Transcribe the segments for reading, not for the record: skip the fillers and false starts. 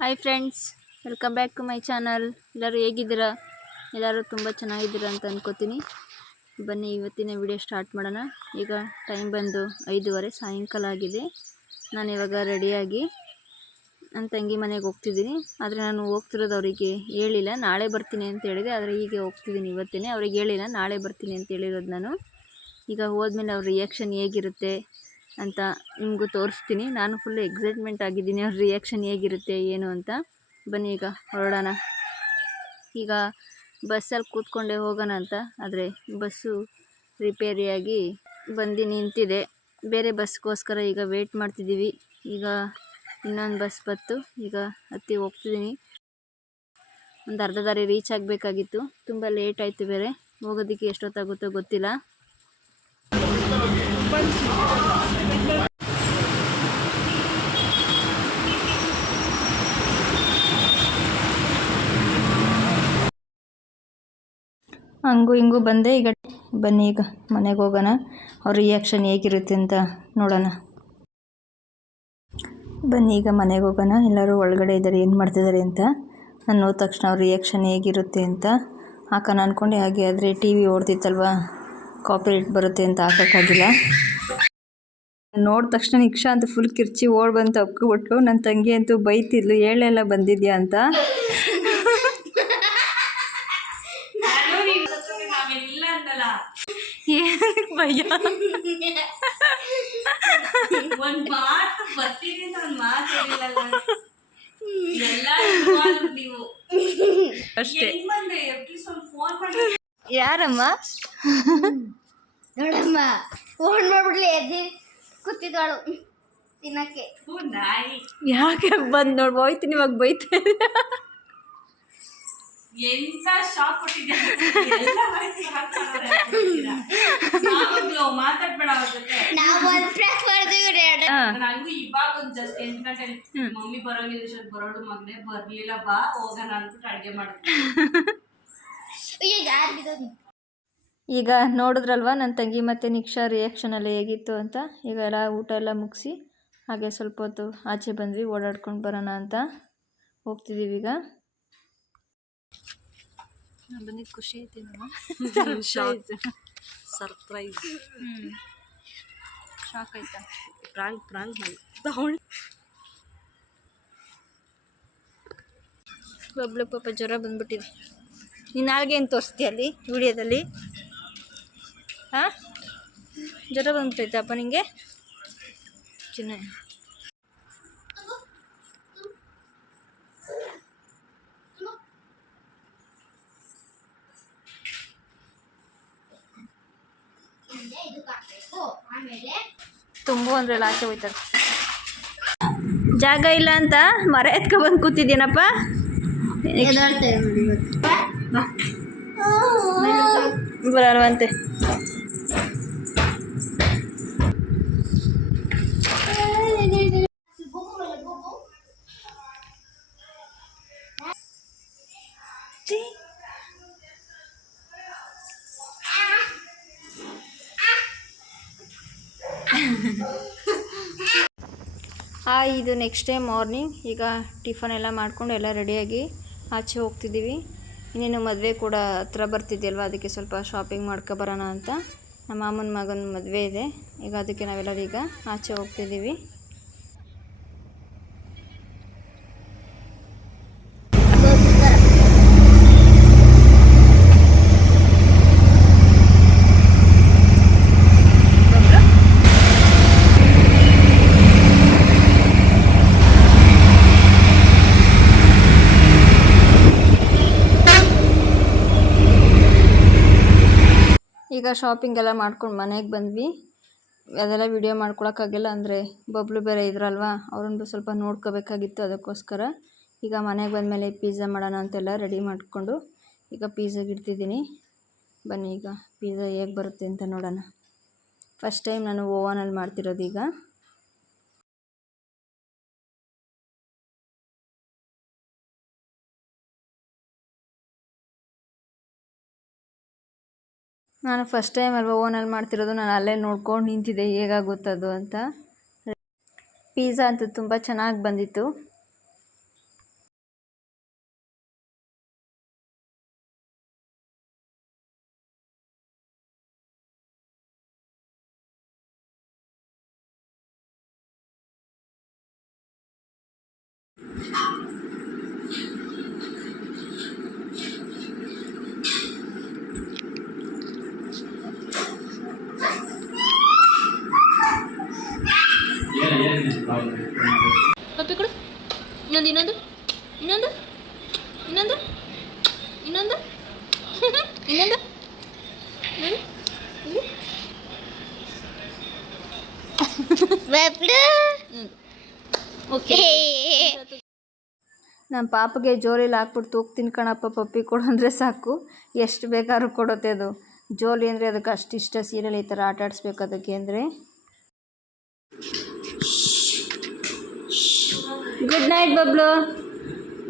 Hi friends, welcome back to my channel. ಎಲ್ಲರೂ ಹೇಗಿದ್ದೀರಾ? ಎಲ್ಲರೂ ತುಂಬ ಚೆನ್ನಾಗಿದ್ದೀರಾ ಅಂತ ಅನ್ಕೋತೀನಿ. ಬನ್ನಿ ಇವತ್ತಿನ ವಿಡಿಯೋ ಸ್ಟಾರ್ಟ್ ಮಾಡೋಣ. ಈಗ ಟೈಮ್ ಬಂದು 5:30 ಸಾಯಂಕಾಲ ಆಗಿದೆ. ನಾನು ಇವಾಗ ರೆಡಿಯಾಗಿ ನನ್ನ ತಂಗಿ ಮನೆಗೆ ಹೋಗ್ತಿದ್ದೀನಿ. ಆದರೆ ನಾನು ಹೋಗ್ತಿರೋದು ಅವರಿಗೆ ಹೇಳಿಲ್ಲ, ನಾಳೆ ಬರ್ತೀನಿ ಅಂತ ಹೇಳಿದೆ. ಆದರೆ ಹೀಗೆ ಹೋಗ್ತಿದ್ದೀನಿ ಇವತ್ತೇ. ಅವ್ರಿಗೆ ಹೇಳಿಲ್ಲ, ನಾಳೆ ಬರ್ತೀನಿ ಅಂತ ಹೇಳಿರೋದು ನಾನು. ಈಗ ಹೋದ್ಮೇಲೆ ಅವ್ರ ರಿಯಾಕ್ಷನ್ ಹೇಗಿರುತ್ತೆ ಅಂತ ನಿಮಗೂ ತೋರಿಸ್ತೀನಿ. ನಾನು ಫುಲ್ ಎಕ್ಸೈಟ್ಮೆಂಟ್ ಆಗಿದ್ದೀನಿ ಅವ್ರ ರಿಯಾಕ್ಷನ್ ಹೇಗಿರುತ್ತೆ ಏನು ಅಂತ. ಬನ್ನಿ ಈಗ ಹೊರಡೋಣ. ಈಗ ಬಸ್ಸಲ್ಲಿ ಕೂತ್ಕೊಂಡೆ ಹೋಗೋಣ ಅಂತ, ಆದರೆ ಬಸ್ಸು ರಿಪೇರಿಯಾಗಿ ಬಂದು ನಿಂತಿದೆ. ಬೇರೆ ಬಸ್ಗೋಸ್ಕರ ಈಗ ವೆಯ್ಟ್ ಮಾಡ್ತಿದ್ದೀವಿ. ಈಗ ಇನ್ನೊಂದು ಬಸ್ ಬತ್ತು, ಈಗ ಹತ್ತಿ ಹೋಗ್ತಿದ್ದೀನಿ. ಒಂದು ಅರ್ಧ ದಾರಿ ರೀಚ್ ಆಗಬೇಕಾಗಿತ್ತು, ತುಂಬ ಲೇಟ್ ಆಯಿತು. ಬೇರೆ ಹೋಗೋದಕ್ಕೆ ಎಷ್ಟೊತ್ತಾಗುತ್ತೋ ಗೊತ್ತಿಲ್ಲ. ಹಂಗೂ ಹಿಂಗೂ ಬಂದೆ. ಈಗ ಬನ್ನಿ ಈಗ ಮನೆಗೆ ಹೋಗೋಣ. ಅವ್ರ ರಿಯಾಕ್ಷನ್ ಹೇಗಿರುತ್ತೆ ಅಂತ ನೋಡೋಣ. ಬನ್ನಿ ಈಗ ಮನೆಗೆ ಹೋಗೋಣ. ಎಲ್ಲರೂ ಒಳಗಡೆ ಇದ್ದಾರೆ, ಏನು ಮಾಡ್ತಿದ್ದಾರೆ ಅಂತ. ನಾನು ಹೋದ ತಕ್ಷಣ ಅವ್ರ ರಿಯಾಕ್ಷನ್ ಹೇಗಿರುತ್ತೆ ಅಂತ ಹಾಕೋಣ ಅಂದ್ಕೊಂಡೆ. ಹಾಗೆ ಆದರೆ ಟಿ ವಿ ಓಡ್ತಿತ್ತಲ್ವ, ಕಾಪಿರೈಟ್ ಬರುತ್ತೆ ಅಂತ ಹಾಕೋಕ್ಕಾಗಿಲ್ಲ. ನೋಡಿದ ತಕ್ಷಣ ನಿಕ್ಷಾ ಅಂತ ಫುಲ್ ಕಿರ್ಚಿ ಓಡ್ ಬಂತು, ಅಪ್ಕೊಬಿಟ್ಲು. ನನ್ನ ತಂಗಿ ಅಂತೂ ಬೈತಿದ್ಲು, ಹೇಳೆಲ್ಲ ಬಂದಿದ್ಯಾ ಅಂತ. ಏನಕ್ಕೆ ಭಯ? ಅಷ್ಟೇ. ಯಾರಮ್ಮ? ನೋಡಮ್ಮ, ಫೋನ್ ಮಾಡ್ಬಿಡ್ಲಿ ಎದ್ದು ಕೂತಿದ್ದಾಳು ತಿನ್ನಕ್ಕೆ. ಯಾಕೆ ಬಂದು ನೋಡಿ ಹೋಯ್ತೀನಿ, ಇವಾಗ ಬೈತಾ ಎಂತ ಶಾಕ್ ಕೊಟ್ಟಿದ್ದೆ. ಮಾತಾಡ್ಬೇಡ ಅವ್ರ ಜೊತೆ. ನಂಗೂ ಇವಾಗ ಒಂದು ಜಸ್ಟ್ 8 ಗಂಟೆ ಮಮ್ಮಿ ಬರೋಂಗಿಲ್ಲ, ಬರೋಳು ಮಗನೆ ಬರ್ಲಿಲ್ಲ, ಬಾ ಹೋಗೋಣ ಅಂದ್ಬಿಟ್ಟು ಅಡ್ಗೆ ಮಾಡ್ತೀನಿ. ಈಗ ನೋಡಿದ್ರಲ್ವ ನನ್ನ ತಂಗಿ ಮತ್ತು ನಿಕ್ಷಾ ರಿಯಾಕ್ಷನ್ ಎಲ್ಲ ಹೇಗಿತ್ತು ಅಂತ. ಈಗ ಎಲ್ಲ ಊಟ ಎಲ್ಲ ಮುಗಿಸಿ ಹಾಗೆ ಸ್ವಲ್ಪ ಹೊತ್ತು ಆಚೆ ಬಂದ್ವಿ, ಓಡಾಡ್ಕೊಂಡು ಬರೋಣ ಅಂತ ಹೋಗ್ತಿದ್ದೀವಿ. ಈಗ ಬಂದಿದ್ದು ಖುಷಿ ಐತಿ ನಮ್ಮ ಸರ್ಪ್ರೈಸ್. ಶಾಕ್ ಆಯ್ತಾ? ಪ್ರಾಂಕ್ ಒಬ್ಳು ಪಾಪ ಜ್ವರ ಬಂದ್ಬಿಟ್ಟಿದೆ. ನೀನು ನಾಳೆಗೆ ಏನು ತೋರಿಸ್ತೀಯ ಅಲ್ಲಿ ವಿಡಿಯೋದಲ್ಲಿ? ಹಾಂ, ಜ್ವರ ಬಂದ್ಬಿಟ್ಟೈತಪ್ಪ ನಿಂಗೆ? ಚಿನ್ನ ತುಂಬು ಅಂದ್ರೆ ಎಲ್ಲ ಆಚೆ ಹೋಯ್ತಾರೆ. ಜಾಗ ಇಲ್ಲ ಅಂತ ಮರ ಎತ್ಕೊಬಂದು ಕೂತಿದ್ದೀನಪ್ಪ. ಬರಲ್ವಂತೆ. ಇದು ನೆಕ್ಸ್ಟ್ ಡೇ ಮಾರ್ನಿಂಗ್. ಈಗ ಟಿಫನ್ ಎಲ್ಲ ಮಾಡ್ಕೊಂಡು ಎಲ್ಲ ರೆಡಿಯಾಗಿ ಆಚೆ ಹೋಗ್ತಿದ್ದೀವಿ. ಇನ್ನೇನು ಮದುವೆ ಕೂಡ ಹತ್ರ ಬರ್ತಿದ್ದೆಯಲ್ವ, ಅದಕ್ಕೆ ಸ್ವಲ್ಪ ಶಾಪಿಂಗ್ ಮಾಡ್ಕೊಬರೋಣ ಅಂತ. ನಮ್ಮ ಮಾಮನ ಮಗನ ಮದುವೆ ಇದೆ, ಈಗ ಅದಕ್ಕೆ ನಾವೆಲ್ಲರೂ ಈಗ ಆಚೆ ಹೋಗ್ತಿದ್ದೀವಿ. ಈಗ ಶಾಪಿಂಗ್ ಎಲ್ಲ ಮಾಡ್ಕೊಂಡು ಮನೆಗೆ ಬಂದ್ವಿ. ಅದೆಲ್ಲ ವಿಡಿಯೋ ಮಾಡ್ಕೊಳಕ್ಕಾಗಿಲ್ಲ, ಅಂದರೆ ಬಬ್ಲು ಬೇರೆ ಇದ್ರಲ್ವ, ಅವ್ರನ್ನ ಸ್ವಲ್ಪ ನೋಡ್ಕೋಬೇಕಾಗಿತ್ತು. ಅದಕ್ಕೋಸ್ಕರ ಈಗ ಮನೆಗೆ ಬಂದಮೇಲೆ ಪಿಜ್ಜಾ ಮಾಡೋಣ ಅಂತೆಲ್ಲ ರೆಡಿ ಮಾಡಿಕೊಂಡು ಈಗ ಪಿಜ್ಜಾಗೆ ಇಡ್ತಿದ್ದೀನಿ. ಬನ್ನಿ ಈಗ ಪಿಜ್ಜಾ ಹೇಗೆ ಬರುತ್ತೆ ಅಂತ ನೋಡೋಣ. ಫಸ್ಟ್ ಟೈಮ್ ನಾನು ಓವನಲ್ಲಿ ಮಾಡ್ತಿರೋದು. ಈಗ ನಾನು ಫಸ್ಟ್ ಟೈಮ್ ಅಲ್ವಾ ಓವನಲ್ಲಿ ಮಾಡ್ತಿರೋದು. ನಾನು ಅಲ್ಲೇ ನೋಡ್ಕೊಂಡು ನಿಂತಿದ್ದೆ ಹೇಗಾಗುತ್ತದು ಅಂತ. ಪಿಜ್ಜಾ ಅಂತೂ ತುಂಬ ಚೆನ್ನಾಗಿ ಬಂದಿತ್ತು. ಪಪ್ಪಿ ಕೊಡು. ಇನ್ನೊಂದು ಇನ್ನೊಂದು ಇನ್ನೊಂದು ಇನ್ನೊಂದು ಇನ್ನೊಂದು ಇನ್ನೊಂದು ಓಕೆ. ನಮ್ಮ ಪಾಪಗೆ ಜೋಲಿಲಿ ಹಾಕ್ಬಿಟ್ಟು ತೂಗ್ತೀನಿ ಕಣಪ್ಪ, ಪಪ್ಪಿ ಕೊಡು ಅಂದರೆ ಸಾಕು, ಎಷ್ಟು ಬೇಕಾದ್ರೂ ಕೊಡುತ್ತೆ ಅದು. ಜೋಲಿ ಅಂದರೆ ಅದಕ್ಕೆ ಅಷ್ಟಿಷ್ಟ, ಸೀರಿಯಲ್ ಈ ಥರ ಆಟ ಆಡಿಸ್ಬೇಕು ಅದಕ್ಕೆ ಅಂದರೆ. Good night Bablu,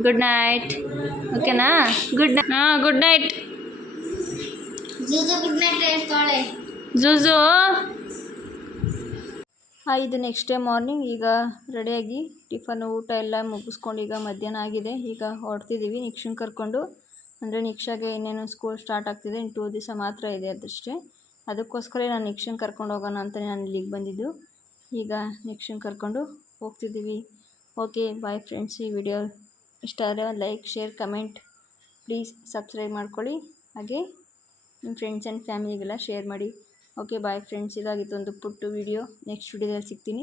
good night. ಓಕೆನಾ? Good night. ಹಾಂ, ಗುಡ್ ನೈಟ್ ಗುಡ್ ನೈಟ್ ಹೇಳ್ತಾಳೆ ಜೂಜು. ಇದು ನೆಕ್ಸ್ಟ್ ಡೇ ಮಾರ್ನಿಂಗ್. ಈಗ ರೆಡಿಯಾಗಿ ಟಿಫನ್ ಊಟ ಎಲ್ಲ ಮುಗಿಸ್ಕೊಂಡು ಈಗ ಮಧ್ಯಾಹ್ನ ಆಗಿದೆ. ಈಗ ಹೊರಡ್ತಿದ್ದೀವಿ ನಿಕ್ಷನ್ ಕರ್ಕೊಂಡು. ಅಂದರೆ ನಿಕ್ಷಾಗೆ ಇನ್ನೇನು ಸ್ಕೂಲ್ ಸ್ಟಾರ್ಟ್ ಆಗ್ತಿದೆ, ಇನ್ನು 2 ದಿವಸ ಮಾತ್ರ ಇದೆ ಅದಷ್ಟೇ. ಅದಕ್ಕೋಸ್ಕರ ನಾನು ನಿಕ್ಷನ್ ಕರ್ಕೊಂಡು ಹೋಗೋಣ ಅಂತಲೇ ನಾನು ಇಲ್ಲಿಗೆ ಬಂದಿದ್ದು. ಈಗ ನಿಕ್ಷನ್ ಕರ್ಕೊಂಡು ಹೋಗ್ತಿದ್ದೀವಿ. Okay bye friends. ಈ ವಿಡಿಯೋ ಇಷ್ಟ ಆದರೆ like, share, comment, please subscribe ಮಾಡ್ಕೊಳ್ಳಿ. ಹಾಗೆ ನಿಮ್ಮ ಫ್ರೆಂಡ್ಸ್ ಆ್ಯಂಡ್ ಫ್ಯಾಮಿಲಿಗೆಲ್ಲ ಶೇರ್ ಮಾಡಿ. Okay bye friends. ಇದಾಗಿತ್ತು ಒಂದು ಪುಟ್ಟು ವಿಡಿಯೋ. ನೆಕ್ಸ್ಟ್ ವಿಡಿಯೋದಲ್ಲಿ ಸಿಗ್ತೀನಿ.